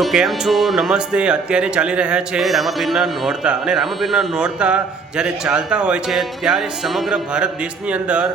તો કેમ છો? નમસ્તે. અત્યારે ચાલી રહ્યા છે રામાપીરના નોરતા, અને રામાપીરના નોરતા જ્યારે ચાલતા હોય છે ત્યારે સમગ્ર ભારત દેશની અંદર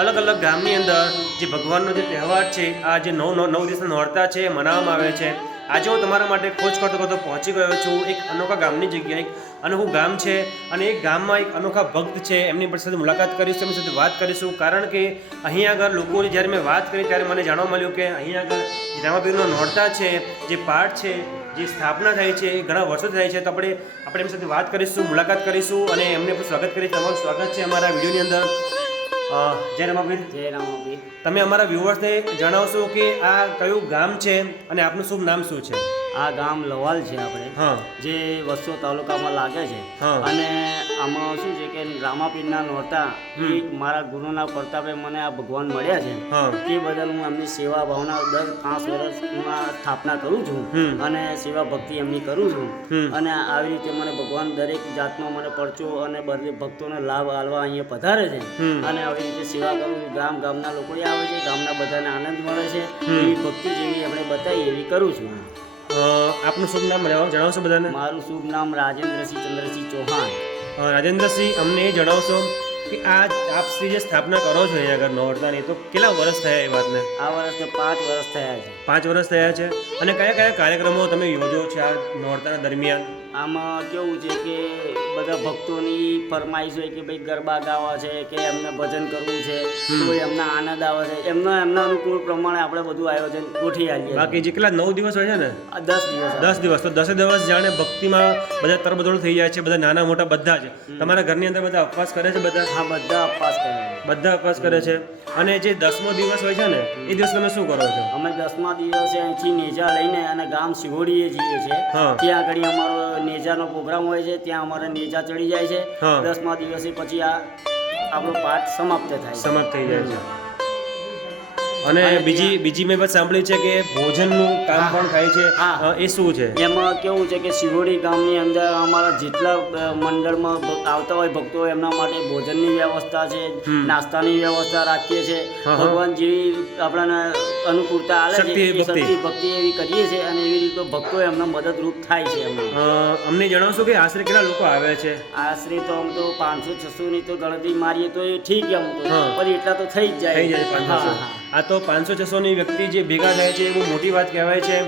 અલગ અલગ ગામની અંદર જે ભગવાનનો જે તહેવાર છે, આ જે નવ દિવસના નોરતા છે મનાવવામાં આવે છે. આજે હું તમારા માટે ખોજ કરતો કરતો પહોંચી ગયો છું એક અનોખા ગામની જગ્યાએ. અનોખું ગામ છે અને એક ગામમાં એક અનોખા ભક્ત છે, એમની સાથે મુલાકાત કરીશું, એમની સાથે વાત કરીશું. કારણ કે અહીંયા આગળ લોકોની જ્યારે મેં વાત કરી ત્યારે મને જાણવા મળ્યું કે અહીંયા આગળ જે રામાપીરનો નોરતા છે, જે પાઠ છે, જે સ્થાપના થઈ છે એ ઘણા વર્ષો થાય છે. તો આપણે એમની સાથે વાત કરીશું, મુલાકાત કરીશું અને એમને પણ સ્વાગત કરીશું. તમારું સ્વાગત છે અમારા વિડીયોની અંદર. જય રામાપીર. જય રામાપીર. તમે અમારા વ્યુઅર્સને જણાવશો કે આ કયું ગામ છે અને આપનું શુભ નામ શું છે? આ ગામ લવાલ છે આપણે, જે વસ્સો તાલુકામાં લાગે છે. અને આમાં શું છે કે રામાપીરના નોરતા મારા ગુરુના પ્રતાપે મને આ ભગવાન મળ્યા છે, તે બદલ હું એમની સેવા ભાવના દર 5 વર્ષમાં સ્થાપના કરું છું અને સેવા ભક્તિ એમની કરું છું. અને આવી રીતે મને ભગવાન દરેક જાતનો મને પરચો અને બદલે ભક્તોને લાભ આલવા અહીંયા પધારે છે. અને આવી રીતે સેવા કરું છું. ગામના લોકો આવે છે, ગામના બધાને આનંદ મળે છે. એવી ભક્તિ જેવી આપણે બતાવી એવી કરું છું. આપનું શુભ નામ જણાવશો બધાને? મારું શુભ નામ રાજેન્દ્રસિંહ ચંદ્રસિંહ ચૌહાણ. રાજેન્દ્રસિંહ, અમને એ જણાવશો કે આપ શ્રી જે સ્થાપના કરો છો અહીંયા આગળ નોરતાની, તો કેટલા વર્ષ થયા એ વાતને? આ વર્ષને 5 વર્ષ થયા છે. 5 વર્ષ થયા છે. અને કયા કયા કાર્યક્રમો તમે યોજો છો આ નોરતાના દરમિયાન? આમાં કેવું છે કે બધા ભક્તોની ફરમાઈશ હોય કે ભાઈ ગરબા ગાવા છે કે એમને ભજન કરવું છે, તો એમના આનંદ આવે છે, એમના અનુકૂળ પ્રમાણે આપણે બધું આયોજન ગોઠવી આવીએ. બાકી જેટલા 9 દિવસ હોય છે ને, 10 દિવસ, તો 10 દિવસ જાણે ભક્તિમાં બધા તરબદોળ થઈ જાય છે, બધા નાના મોટા બધા જ. તમારા ઘરની અંદર બધા ઉપવાસ કરે છે? બધા? હા, બધા ઉપવાસ કરે છે. બધા ઉપવાસ કરે છે. અને જે 10મો દિવસ હોય છે ને, એ દિવસ તમે શું કરો છો? અમે 10મા દિવસે અહીંથી નેજા લઈને અને ગામ શિહોડીએ જઈએ છીએ. ત્યાં આગળ અમારો નેજાનો પ્રોગ્રામ હોય છે, ત્યાં અમારે નેજા ચડી જાય છે. 10મા દિવસે પછી આ આપણો પાઠ સમાપ્ત થઈ જાય છે. અને બીજી મેં બસ સાંભળ્યું છે કે ભોજનનું કામ પણ થાય છે, એ શું છે? એમાં કેવું છે કે શિહોડી ગામની અંદર અમારા જેટલા મંડળમાં આવતા હોય ભક્તો, એમના માટે ભોજનની વ્યવસ્થા છે, નાસ્તાની વ્યવસ્થા રાખીએ છીએ. ભગવાન જેવી આપણને અનુકૂળતા આવે છે, શક્તિ ભક્તિ એવી કરીએ છીએ અને એવી રીતે ભક્તો એમને મદદરૂપ થાય છે. અમને જણાવશો કે આશરે કેટલા લોકો આવે છે? આશરે તો આમ તો 500-600 ની તો ગણતરી મારીએ તો એ ઠીક, એમ તો પણ એટલા તો થઈ જ જાય. આ તો 500-600 ની વ્યક્તિ જે ભેગા થાય છે એ બહુ મોટી વાત કહેવાય છે.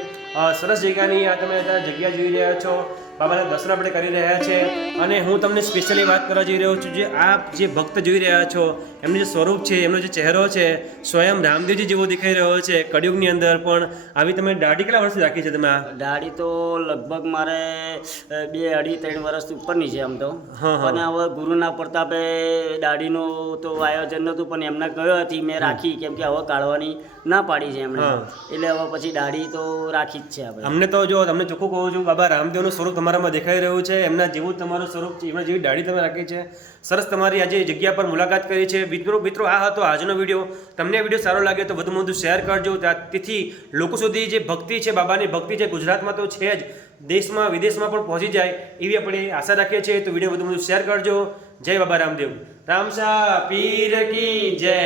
સરસ જગ્યાની આ તમે જગ્યા જોઈ રહ્યા છો, બાબાના દર્શન આપણે કરી રહ્યા છે. અને હું તમને સ્પેશિયલી વાત કરવા જઈ રહ્યો છું, જે આપ જે ભક્ત જોઈ રહ્યા છો એમનું જે સ્વરૂપ છે, એમનો જે ચહેરો છે, સ્વયં રામદેવજી જેવો દેખાઈ રહ્યો છે કળિયુગની અંદર. પણ આવી તમે દાઢી કેટલા વર્ષથી રાખી છે તમે? આ દાઢી તો લગભગ મારે 2-2.5-3 વર્ષ ઉપરની છે આમ તો. અને હવે ગુરુના પ્રતાપે દાઢીનું તો આયોજન નહોતું, પણ એમને કહ્યો હતી મેં રાખી, કેમ કે હવે કાઢવાની ના પાડી છે એમણે, એટલે હવે પછી દાઢી તો રાખી જ છે આપણે. અમને તો જો તમને ચોખ્ખું કહું છું, બાબા રામદેવનું સ્વરૂપ તમારામાં દેખાઈ રહ્યું છે, એમના જેવું તમારું સ્વરૂપ છે, એમના જેવી દાઢી તમે રાખી છે. સરસ તમારી આજે જગ્યા પર મુલાકાત કરી છે. મિત્રો, આ હતો આજનો વિડીયો. તમને આ વિડીયો સારો લાગે તો વધુમાં વધુ શેર કરજો. તેથી લોકો સુધી જે ભક્તિ છે, બાબાની ભક્તિ છે, ગુજરાતમાં તો છે જ, દેશમાં વિદેશમાં પણ પહોંચી જાય એવી આપણે આશા રાખીએ છીએ. તો વિડીયો વધુમાં વધુ શેર કરજો. જય બાબા રામદેવ. રામશા પીર કી જય.